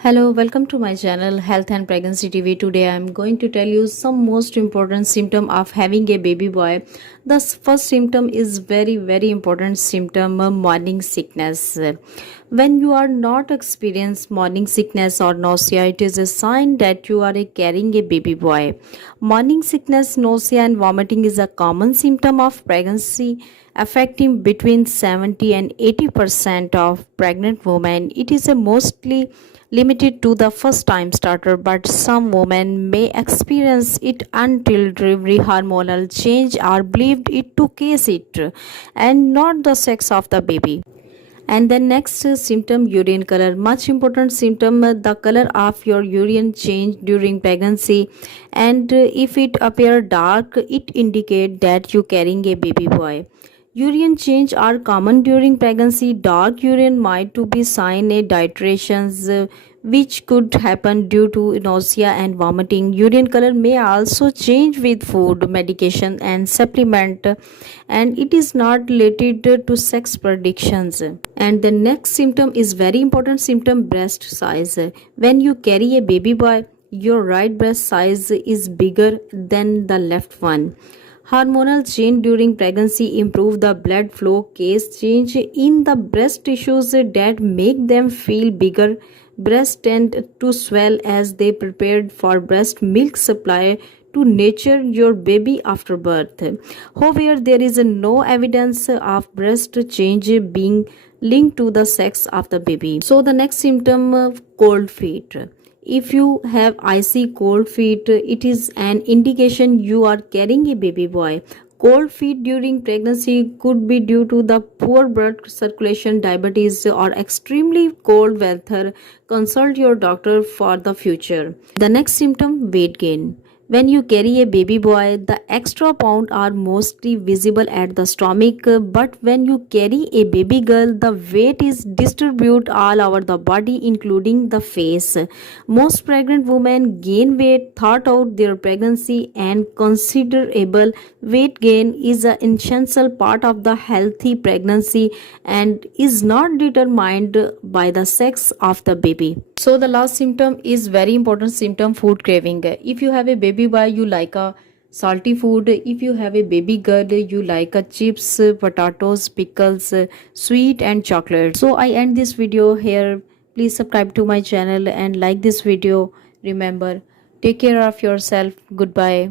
Hello, welcome to my channel Health and Pregnancy TV. Today I am going to tell you some most important symptom of having a baby boy. The first symptom is very important symptom, morning sickness. When you are not experience morning sickness or nausea, it is a sign that you are carrying a baby boy. Morning sickness, nausea and vomiting is a common symptom of pregnancy affecting between 70 and 80% of pregnant women. It is a mostly limited to the first time starter, but some women may experience it until delivery. Hormonal change are believed it to cause it and not the sex of the baby. And the next symptom, urine color, much important symptom. The color of your urine change during pregnancy, and if it appear dark, it indicate that you carrying a baby boy. Urine change are common during pregnancy. Dark urine might to be sign a dilations, which could happen due to nausea and vomiting. Urine color may also change with food, medication, and supplement, and it is not related to sex predictions. And the next symptom is very important symptom, breast size. When you carry a baby boy, your right breast size is bigger than the left one. Hormonal change during pregnancy improve the blood flow, case change in the breast tissues that make them feel bigger. Breasts tend to swell as they prepared for breast milk supply to nurture your baby after birth. However, there is no evidence of breast change being linked to the sex of the baby. So the next symptom, cold feet. If you have icy cold feet, it is an indication you are carrying a baby boy. Cold feet during pregnancy could be due to the poor blood circulation, diabetes, or extremely cold weather. Consult your doctor for the future. The next symptom, weight gain. When you carry a baby boy, the extra pounds are mostly visible at the stomach, but when you carry a baby girl, the weight is distributed all over the body, including the face. Most pregnant women gain weight throughout their pregnancy, and considerable weight gain is an essential part of the healthy pregnancy and is not determined by the sex of the baby. So the last symptom is very important symptom, food craving. If you have a baby boy, you like a salty food. If you have a baby girl, you like a chips, potatoes, pickles, sweet and chocolate. So I end this video here. Please subscribe to my channel and like this video. Remember, take care of yourself. Goodbye.